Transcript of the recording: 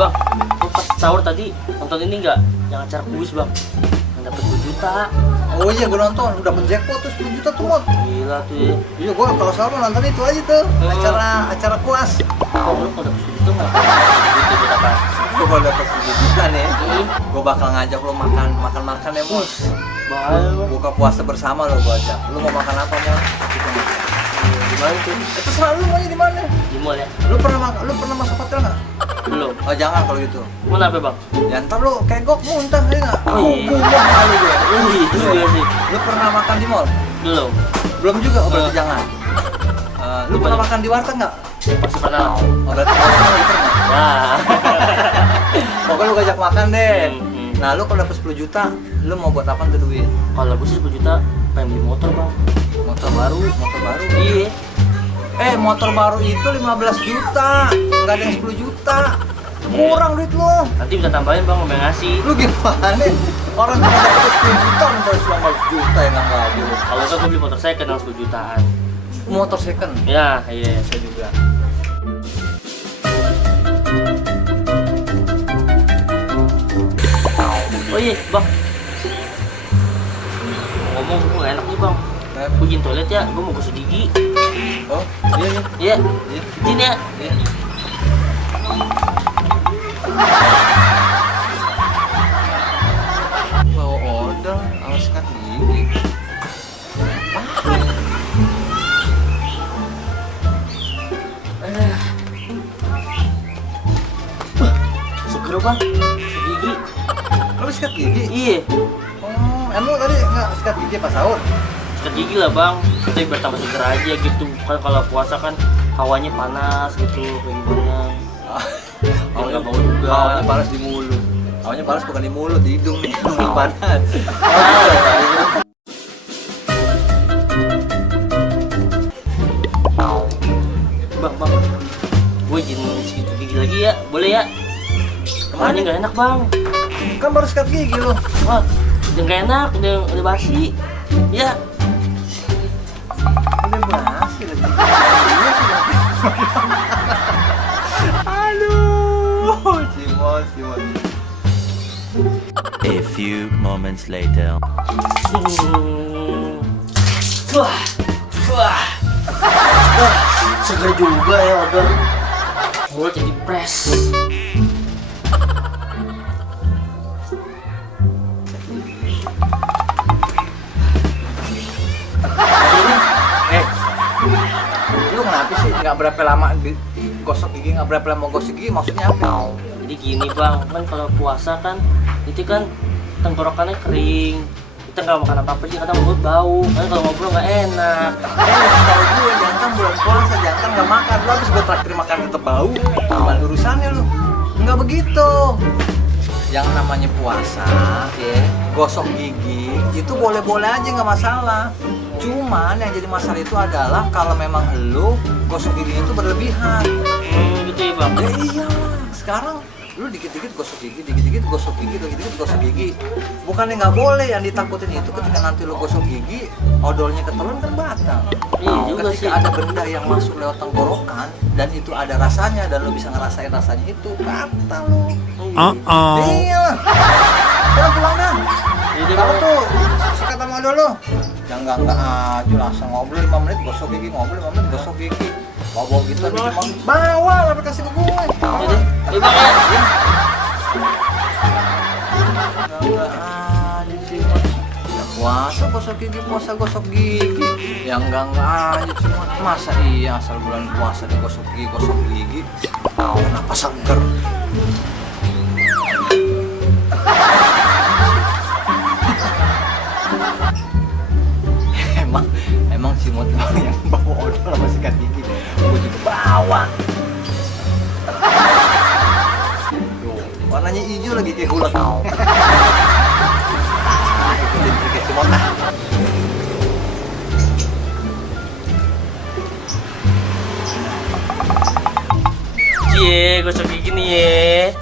Bang, lu pas sahur tadi nonton ini nggak? Yang acara kuis bang, yang dapat 10 juta. Oh iya, gue nonton, udah jackpot tuh 10 juta tuh Mot. Gila tuh ya. Iya, gue kalau sahur nonton itu aja tuh, acara kuas. Kok lu kalau dapat 10 juta nggak? Gitu buat apa? Gue kalau dapet 10 juta nih, gue bakal ngajak lo makan ya Mot. Bahaya bang. Buka puasa bersama lo gue ajak. Lo mau makan apa Mot? Gimana tuh? Itu selalu maunya di mana? Di mall ya? Lu pernah masuk hotel nggak? Belum. Oh jangan kalau gitu. Mana apa bang? Ya ntar lu kegok muntah ya nggak? Oh, iya. Muntah malu gue. Iya sih. Lu pernah makan di mall? Belum. Belum juga, oh berarti jangan. Lu pernah makan di warteg nggak? Pasti pernah. Oh berarti pernah gitu nggak? Nah. Pokoknya lu ngajak makan deh. Hmm. Nah lu kalau dapet 10 juta, lu mau buat apa tuh duit? Kalau gue sih 10 juta pengen beli motor bang. Motor baru. Iya. Motor baru itu 15 juta, nggak ada yang 10 juta. Kurang duit lu. Nanti bisa tambahin bang, mau ngasih. Lu gimana? Orang cuma dapat 10 juta, minta 15 juta ya nggak ngaji lu. Kalau saya beli motor second yang 10 jutaan. Motor second. Ya, iya saya juga. Oh iya bang, ngomong gue gak enak nih bang. Gue izin toilet ya, gue mau gosok gigi. Oh iya iya. Iya, Iya. izin ya. Iya. Bawa order, alas sikat gigi. Seger bang, gigi. Lu sikat gigi? Iya, Oh, emang tadi nggak sikat gigi pas sahur? sikat gigi lah bang. Kita biar tambah seger aja gitu. Kan kalau puasa kan hawanya panas gitu, kayak gimana. Awalnya nggak mau juga. Awalnya panas di mulut. Awalnya panas bukan di mulut, di hidung nih. Panas. Bang, gue izin sikat gigi lagi ya, boleh ya? Kemarin nggak enak bang. Kan baru sikat gigi lu. Wah, udah nggak enak, udah basi. Ya, Udah basi lagi. Iya sih. Aduh, Cimon. A few moments later. Wah, wah, seger juga ya order. Mulut jadi press. Lu kenapa sih nggak berapa lama gosok gigi, nggak berapa lama gosok gigi, maksudnya apa? Jadi gini bang, kan kalau puasa kan itu kan tenggorokannya kering. Kita nggak makan apa-apa sih, kadang mulut bau. Kan kalau ngobrol nggak enak. Kalau gue jantan bulan puasa, jantan nggak makan, lu habis gue traktir makan tetep bau. Gimana urusannya lu? Nggak begitu. Yang namanya puasa, ya, gosok gigi itu boleh-boleh aja nggak masalah. Cuman yang jadi masalah itu adalah kalau memang lu gosok gigi itu berlebihan. Gitu ya bang. Ya iyalah, sekarang lu dikit-dikit gosok gigi, dikit-dikit gosok gigi, dikit-dikit gosok gigi. Bukannya nggak boleh, yang ditakutin itu ketika nanti lu gosok gigi, odolnya ketelan kan batal. Iya juga Ketika sih. ada benda yang masuk lewat tenggorokan dan itu ada rasanya dan lu bisa ngerasain rasanya itu, batal lu. Iya. Sekarang pulang dah. Jadi Kamu bang, tuh sikat sama odol lu. Yang enggak aja langsung ngobrol 5 menit gosok gigi, ngobrol 5 menit gosok gigi. Bawa gitu aja cuma bawa lah kasih ke gue. jadi, ya bang ya. Enggak aja sih Mas. Ya puasa gosok gigi, puasa gosok gigi. Yang enggak aja cuma masa iya asal bulan puasa dia gosok gigi. Kenapa seger? Emang Cimot yang bawa odol sama sikat gigi, gue juga bawa. Tuh, warnanya hijau lagi kayak ulat. Ikutin kayak Cimot lah. Cie, gosok gigi nih ya.